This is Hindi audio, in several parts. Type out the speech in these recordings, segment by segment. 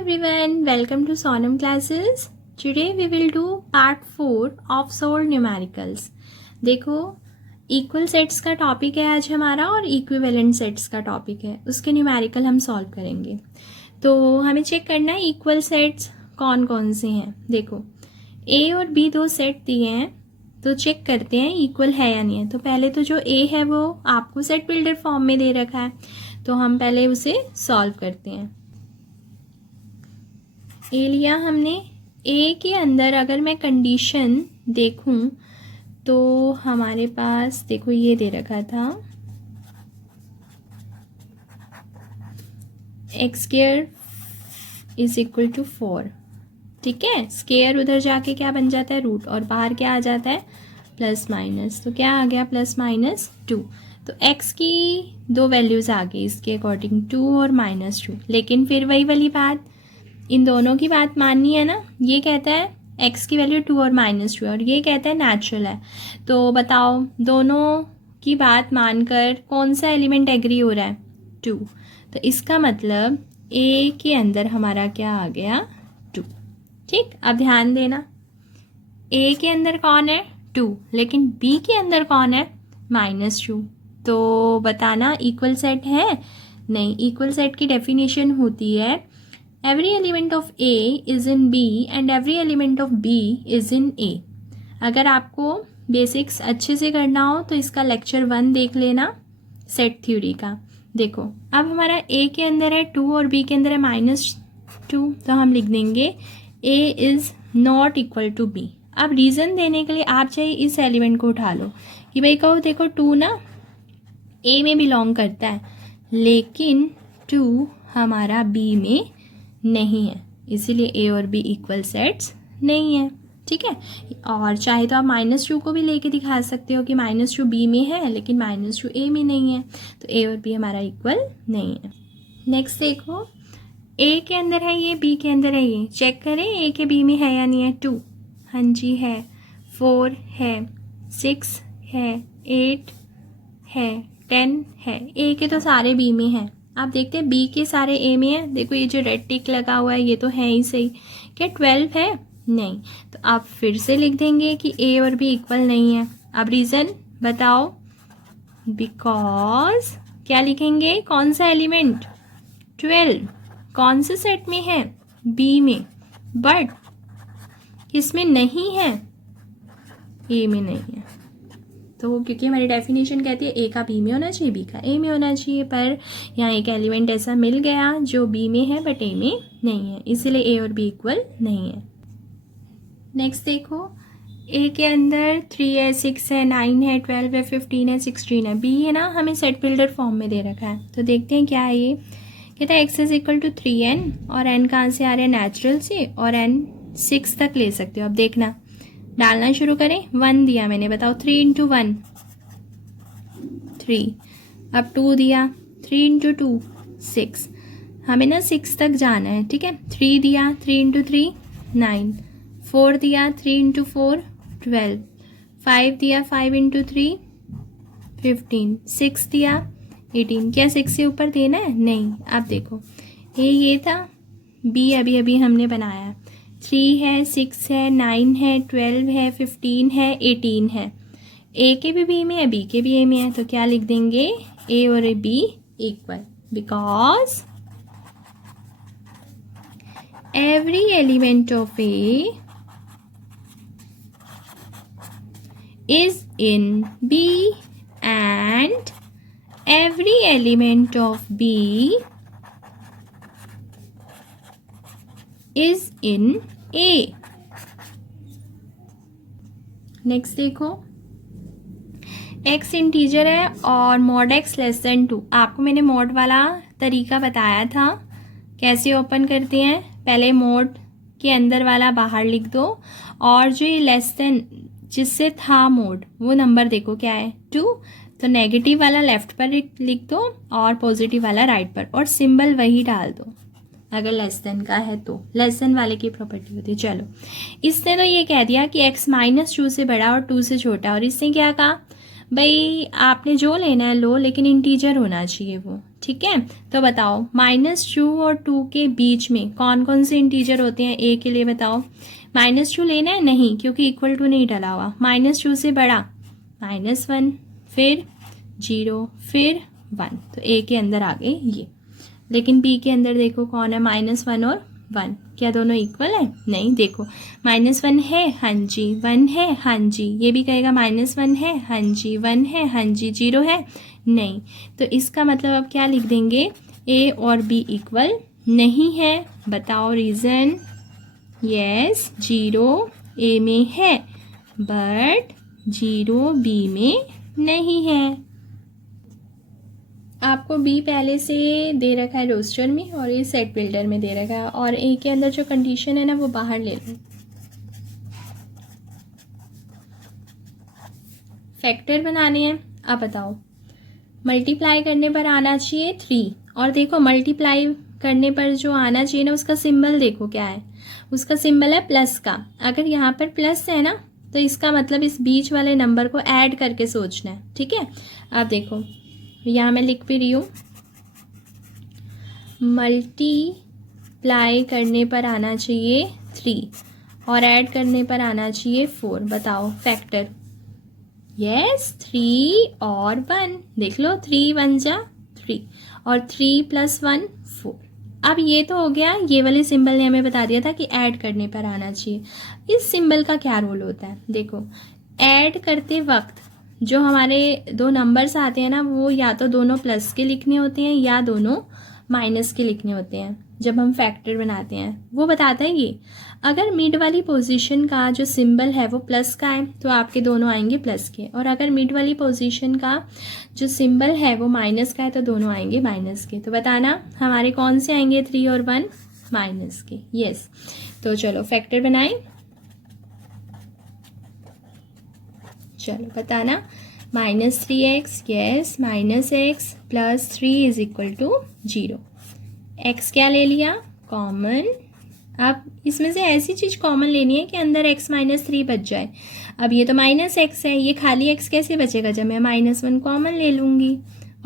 everyone, welcome to Sonam classes. Today we will do part 4 of solved numericals. देखो इक्वल सेट्स का टॉपिक है आज हमारा और इक्विवेलेंट सेट्स का टॉपिक है, उसके न्यूमेरिकल हम सॉल्व करेंगे। तो हमें चेक करना है इक्वल सेट्स कौन कौन से हैं। देखो ए और बी दो सेट दिए हैं, तो चेक करते हैं इक्वल है या नहीं है। तो पहले तो जो ए है वो आपको सेट बिल्डर फॉर्म में दे रखा है, तो हम पहले उसे सॉल्व करते हैं। ए लिया हमने, ए के अंदर अगर मैं कंडीशन देखूं तो हमारे पास देखो ये दे रखा था X square is equal to 4। ठीक है, स्क्वायर उधर जाके क्या बन जाता है रूट, और बाहर क्या आ जाता है प्लस माइनस, तो क्या आ गया प्लस माइनस 2। तो x की दो वैल्यूज़ आ गई इसके अकॉर्डिंग 2 और -2। लेकिन फिर वही वाली बात, इन दोनों की बात माननी है ना। ये कहता है x की वैल्यू 2 और -2 और ये कहता है नेचुरल है। तो बताओ दोनों की बात मानकर कौन सा एलिमेंट एग्री हो रहा है 2। तो इसका मतलब a के अंदर हमारा क्या आ गया 2। ठीक, अब ध्यान देना a के अंदर कौन है 2, लेकिन b के अंदर कौन है -2। तो बताना इक्वल सेट है नहीं। इक्वल सेट की डेफिनेशन होती है every element of A is in B and every element of B is in A। अगर आपको बेसिक्स अच्छे से करना हो तो इसका लेक्चर 1 देख लेना सेट थ्योरी का। देखो अब हमारा A के अंदर है 2 और B के अंदर है -2, तो हम लिख देंगे A is not equal to B। अब रीज़न देने के लिए आप चाहे इस एलिमेंट को उठा लो कि भाई कहो देखो 2 ना A में बिलोंग करता है, लेकिन 2 हमारा B में नहीं है, इसीलिए ए और बी इक्वल सेट्स नहीं है। ठीक है, और चाहे तो आप -2 को भी लेके दिखा सकते हो कि -2 बी में है लेकिन -2 ए में नहीं है, तो ए और बी हमारा इक्वल नहीं है। नेक्स्ट देखो ए के अंदर है ये, बी के अंदर है ये, चेक करें ए के बी में है या नहीं है 2। हाँ जी है, 4 है, 6 है, 8 है, 10 है। ए के तो सारे बी में हैं। आप देखते हैं बी के सारे ए में है। देखो ये जो रेड टिक लगा हुआ है ये तो है ही सही। क्या 12 है नहीं, तो आप फिर से लिख देंगे कि ए और बी इक्वल नहीं है। अब रीज़न बताओ, बिकॉज क्या लिखेंगे कौन सा एलिमेंट 12 कौन से सेट में है बी में, बट किसमें नहीं है ए में नहीं है। तो क्योंकि हमारी डेफिनेशन कहती है ए का बी में होना चाहिए, बी का ए में होना चाहिए, पर यहाँ एक एलिमेंट ऐसा मिल गया जो बी में है बट ए में नहीं है, इसीलिए ए और बी इक्वल नहीं है। नेक्स्ट देखो ए के अंदर 3 है, 6 है, 9 है, 12 है, 15 है, 16 है। बी है ना हमें सेट बिल्डर फॉर्म में दे रखा है, तो देखते हैं क्या है ये। कहता है x is equal to 3n और n कहाँ से आ रहा है नेचुरल से, और n 6 तक ले सकते हो। अब देखना डालना शुरू करें। 1 दिया मैंने, बताओ 3 × 1 3। अब 2 दिया, 3 × 2 6। हमें ना 6 तक जाना है। ठीक है, 3 दिया, 3 × 3 9। 4 दिया, 3 × 4 12। 5 दिया, 5 × 3 15। 6 दिया 18। क्या 6 से ऊपर देना है नहीं। अब देखो ये था बी, अभी अभी हमने बनाया। 3 है, 6 है, 9 है, 12 है, 15 है, 18 है। ए के भी बी में है, बी के भी ए में है, तो क्या लिख देंगे ए और A B equal, because every element of A is in B and every element of B is in A. Next देखो x इंटीजर है और मॉड x लेस देन 2। आपको मैंने मॉड वाला तरीका बताया था कैसे ओपन करते हैं। पहले मॉड के अंदर वाला बाहर लिख दो, और जो ये लेस देन जिससे था मोड वो नंबर देखो क्या है 2, तो नेगेटिव वाला लेफ्ट पर लिख दो और पॉजिटिव वाला राइट पर, और सिंबल वही डाल दो अगर लेस देन का है तो। लेस देन वाले की प्रॉपर्टी होती है। चलो इसने तो ये कह दिया कि x -2 से बड़ा और 2 से छोटा, और इसने क्या कहा भाई आपने जो लेना है लो, लेकिन इंटीजर होना चाहिए वो, ठीक है। तो बताओ -2 और 2 के बीच में कौन कौन से इंटीजर होते हैं ए के लिए, बताओ। -2 लेना है नहीं, क्योंकि इक्वल टू नहीं डला हुआ। -2 से बड़ा -1, फिर 0, फिर 1, तो ए के अंदर आ गए ये। लेकिन बी के अंदर देखो कौन है, -1 और 1, क्या दोनों इक्वल है? नहीं, देखो -1 है, हाँ जी, 1 है, हाँ जी, ये भी कहेगा -1 है, हाँ जी, 1 है, हाँ जी, 0 है, नहीं। तो इसका मतलब अब क्या लिख देंगे, ए और बी इक्वल नहीं है। बताओ रीज़न। यस, 0 ए में है बट 0 बी में नहीं है। आपको बी पहले से दे रखा है रोस्टर में और ये सेट बिल्डर में दे रखा है, और ए के अंदर जो कंडीशन है ना वो बाहर ले लो। फैक्टर बनाने हैं। अब बताओ, मल्टीप्लाई करने पर आना चाहिए 3, और देखो मल्टीप्लाई करने पर जो आना चाहिए ना उसका सिंबल देखो क्या है, उसका सिंबल है प्लस का। अगर यहाँ पर प्लस है ना तो इसका मतलब इस बीच वाले नंबर को ऐड करके सोचना है, ठीक है। अब देखो यहाँ मैं लिख भी रही हूँ, मल्टीप्लाई करने पर आना चाहिए 3 और ऐड करने पर आना चाहिए 4। बताओ फैक्टर। यस, 3 और 1, देख लो 3 1 जा 3 और 3 + 1 4। अब ये तो हो गया, ये वाले सिंबल ने हमें बता दिया था कि ऐड करने पर आना चाहिए। इस सिंबल का क्या रोल होता है, देखो ऐड करते वक्त जो हमारे दो नंबर्स आते हैं ना वो या तो दोनों प्लस के लिखने होते हैं या दोनों माइनस के लिखने होते हैं जब हम फैक्टर बनाते हैं, वो बताता है ये। अगर मिड वाली पोजीशन का जो सिंबल है वो प्लस का है तो आपके दोनों आएंगे प्लस के, और अगर मिड वाली पोजीशन का जो सिंबल है वो माइनस का है तो दोनों आएंगे माइनस के। तो बताना हमारे कौन से आएंगे, 3 और 1 माइनस के। यस, तो चलो फैक्टर बनाएं। चलो बताना, -3x, यस, -x + 3 = 0। x क्या ले लिया, कॉमन। अब इसमें से ऐसी चीज़ कॉमन लेनी है कि अंदर x - 3 बच जाए। अब ये तो -x है, ये खाली x कैसे बचेगा, जब मैं -1 कॉमन ले लूँगी।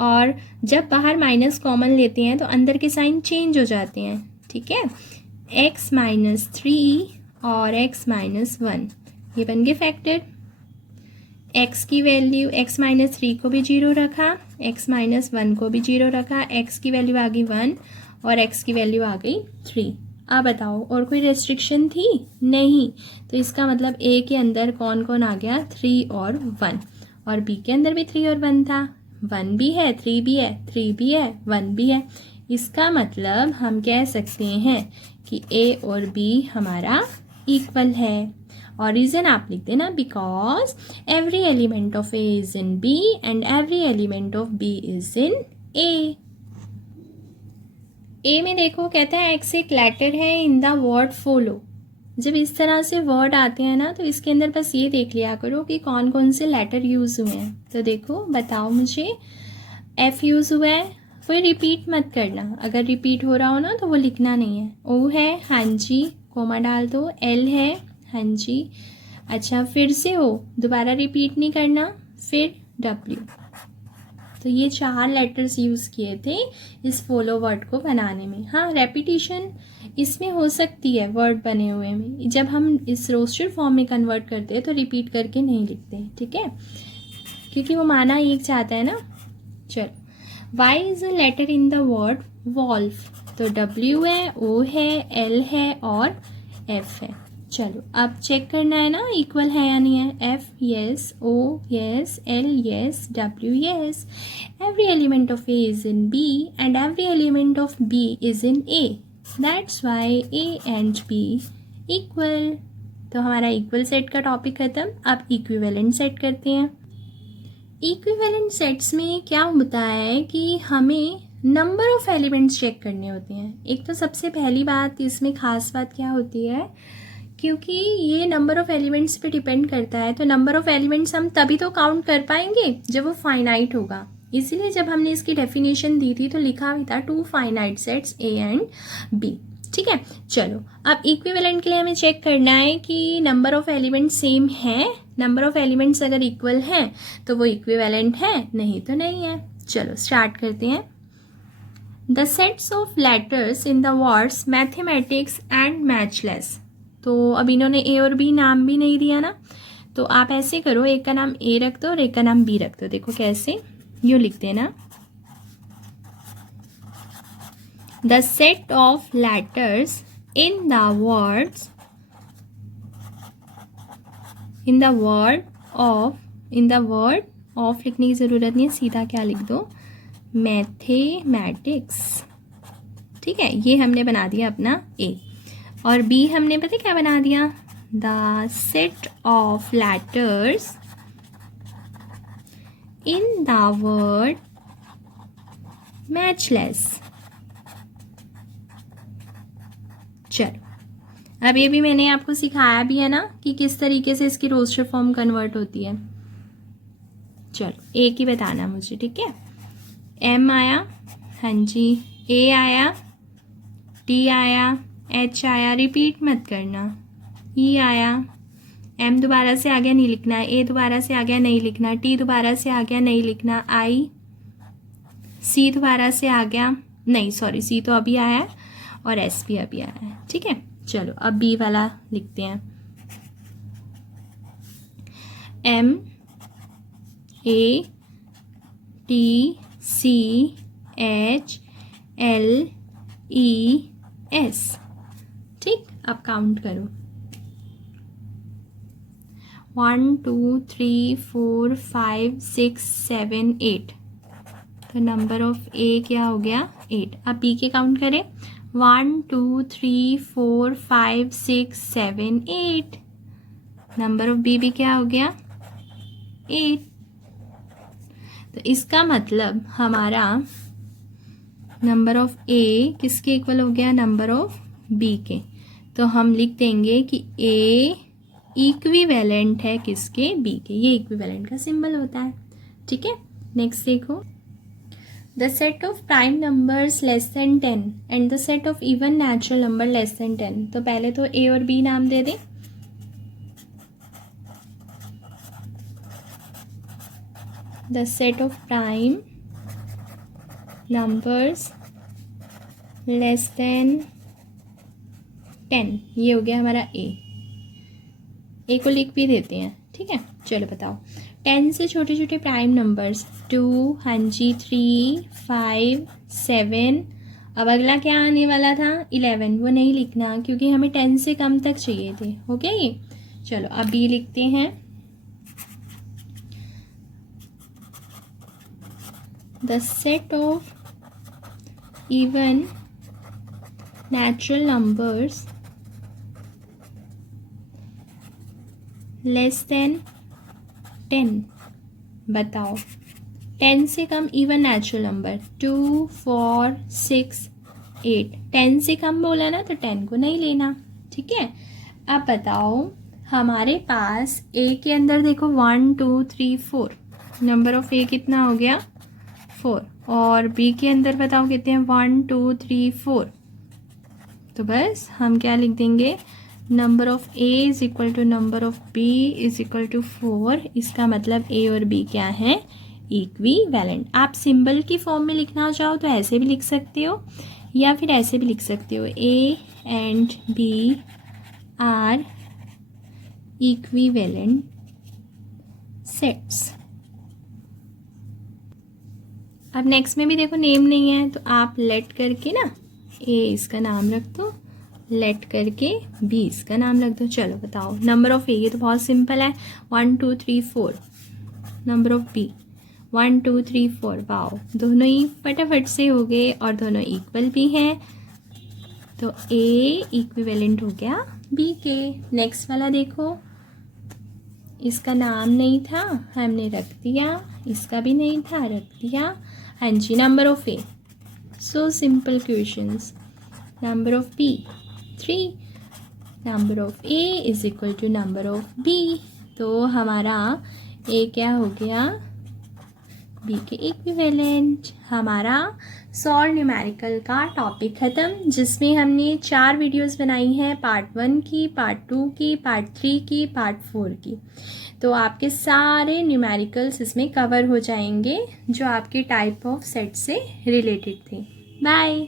और जब बाहर माइनस कॉमन लेते हैं तो अंदर के साइन चेंज हो जाते हैं, ठीक है। x - 3 और x - 1, ये बन गए फैक्टर। x की वैल्यू, x - 3 को भी 0 रखा, x - 1 को भी 0 रखा, x की वैल्यू आ गई 1 और x की वैल्यू आ गई 3। अब बताओ और कोई रेस्ट्रिक्शन थी, नहीं। तो इसका मतलब a के अंदर कौन कौन आ गया, 3 और 1, और b के अंदर भी 3 और 1 था। 1 भी है, 3 भी है, 3 भी है, 1 भी है। इसका मतलब हम कह सकते हैं कि a और b हमारा इक्वल है। और रीज़न आप लिख देना, because every element of A is in B and every element of B is in A. A में देखो कहता है एक्स एक लेटर है इन द वर्ड फॉलो। जब इस तरह से वर्ड आते हैं ना तो इसके अंदर बस ये देख लिया करो कि कौन कौन से लेटर यूज़ हुए हैं। तो देखो बताओ मुझे, एफ यूज़ हुआ है, कोई रिपीट मत करना, अगर रिपीट हो रहा हो ना तो वो लिखना नहीं है। ओ है, हाँ जी, कोमा डाल दो। एल है, हाँ जी, अच्छा फिर से हो, दोबारा रिपीट नहीं करना। फिर डब्ल्यू। तो ये 4 लेटर्स यूज़ किए थे इस फॉलो वर्ड को बनाने में। हाँ, रेपिटिशन इसमें हो सकती है वर्ड बने हुए में, जब हम इस रोस्टर फॉर्म में कन्वर्ट करते हैं तो रिपीट करके नहीं लिखते, ठीक है, क्योंकि वो माना एक चाहता है ना। चलो, Y is a letter in the word wolf. तो डब्ल्यू है, ओ है, एल है और एफ है। चलो अब चेक करना है ना इक्वल है या नहीं है। F yes, O yes, L yes, W yes. Every element of A is in B and every element of B is in A, that's why A and B equal. तो हमारा इक्वल सेट का टॉपिक खत्म। अब इक्विवेलेंट सेट करते हैं। इक्विवेलेंट सेट्स में क्या होता है कि हमें नंबर ऑफ एलिमेंट्स चेक करने होते हैं। एक तो सबसे पहली बात इसमें खास बात क्या होती है, क्योंकि ये नंबर ऑफ एलिमेंट्स पे डिपेंड करता है, तो नंबर ऑफ एलिमेंट्स हम तभी तो काउंट कर पाएंगे जब वो फाइनाइट होगा। इसीलिए जब हमने इसकी डेफिनेशन दी थी तो लिखा भी था 2 finite sets A and B. ठीक है। चलो अब इक्विवेलेंट के लिए हमें चेक करना है कि नंबर ऑफ एलिमेंट सेम है। नंबर ऑफ एलिमेंट्स अगर इक्वल हैं तो वो इक्विवेलेंट है, नहीं तो नहीं है। चलो स्टार्ट करते हैं। The sets of letters in the words mathematics and matchless. तो अब इन्होंने ए और बी नाम भी नहीं दिया ना, तो आप ऐसे करो, एक का नाम ए रख दो और एक का नाम बी रख दो। देखो कैसे, यूँ लिख देना, the set of letters in the words, in the word of लिखने की ज़रूरत नहीं है, सीधा क्या लिख दो, मैथमेटिक्स। ठीक है, ये हमने बना दिया अपना ए। और बी हमने पता क्या बना दिया, the set of letters in the word matchless. चलो अब ये भी मैंने आपको सिखाया भी है ना कि किस तरीके से इसकी रोस्टर फॉर्म कन्वर्ट होती है। चलो एक ही बताना मुझे, ठीक है। एम आया, हाँ जी, ए आया, टी आया, एच आया, रिपीट मत करना, ई आया, एम दोबारा से आ गया नहीं लिखना, ए दोबारा से आ गया नहीं लिखना, टी दोबारा से आ गया नहीं लिखना, आई, सी दोबारा से आ गया नहीं, सॉरी सी तो अभी आया है, और एस भी अभी आया है। ठीक है, चलो अब बी वाला लिखते हैं। M A T C H L E S. ठीक, अब काउंट करो, 1 2 3 4 5 6 7 8। तो नंबर ऑफ ए क्या हो गया, 8। अब बी के काउंट करें, 1 2 3 4 5 6 7 8। नंबर ऑफ बी भी क्या हो गया, 8। तो इसका मतलब हमारा नंबर ऑफ ए किसके इक्वल हो गया, नंबर ऑफ बी के। तो हम लिख देंगे कि ए इक्विवेलेंट है किसके, बी के। ये इक्विवेलेंट का सिंबल होता है। ठीक है, नेक्स्ट देखो, the set of prime numbers less than 10 and the set of even natural number less than 10। तो पहले तो ए और बी नाम दे दें। The set of prime numbers less than 10, ये हो गया हमारा ए को लिख भी देते हैं। ठीक है, चलो बताओ, 10 से छोटे छोटे प्राइम नंबर्स, 2, हाँ जी, 3, 5, 7। अब अगला क्या आने वाला था, 11। वो नहीं लिखना क्योंकि हमें 10 से कम तक चाहिए थे। हो गया ये। चलो अब बी लिखते हैं, the set of even natural numbers less than 10। बताओ, 10 से कम इवन नेचुरल नंबर, 2, 4, 6, 8। 10 से कम बोला ना तो 10 को नहीं लेना। ठीक है, अब बताओ, हमारे पास ए के अंदर देखो 1 2 3 4, नंबर ऑफ ए कितना हो गया, 4। और बी के अंदर बताओ कितने हैं, 1 2 3 4। तो बस हम क्या लिख देंगे, number of A is equal to number of B is equal to 4। इसका मतलब ए और बी क्या है, इक्विवेलेंट। आप सिंबल की फॉर्म में लिखना चाहो तो ऐसे भी लिख सकते हो या फिर ऐसे भी लिख सकते हो, A and B are equivalent sets. अब नेक्स्ट में भी देखो नेम नहीं है तो आप लेट करके ना ए इसका नाम रख दो, लेट करके बी इसका नाम रख दो। चलो बताओ, नंबर ऑफ ए, ये तो बहुत सिंपल है, 1 2 3 4। Number of B 1 2 3 4। वाओ, दोनों ही फटाफट से हो गए और दोनों इक्वल भी हैं। तो ए इक्विवेलेंट हो गया बी के। नेक्स्ट वाला देखो, इसका नाम नहीं था, हमने रख दिया, इसका भी नहीं था, रख दिया। हाँ जी, number of A, so simple questions. Number of B 3, number of A is equal to number of B. तो हमारा ए क्या हो गया, बी के इक्विवेलेंट। हमारा सॉल्व न्यूमेरिकल का टॉपिक ख़त्म, जिसमें हमने 4 वीडियोस बनाई हैं, पार्ट 1 की, पार्ट 2 की, पार्ट 3 की, पार्ट 4 की। तो आपके सारे न्यूमेरिकल्स इसमें कवर हो जाएंगे जो आपके टाइप ऑफ सेट से रिलेटेड थे। बाय।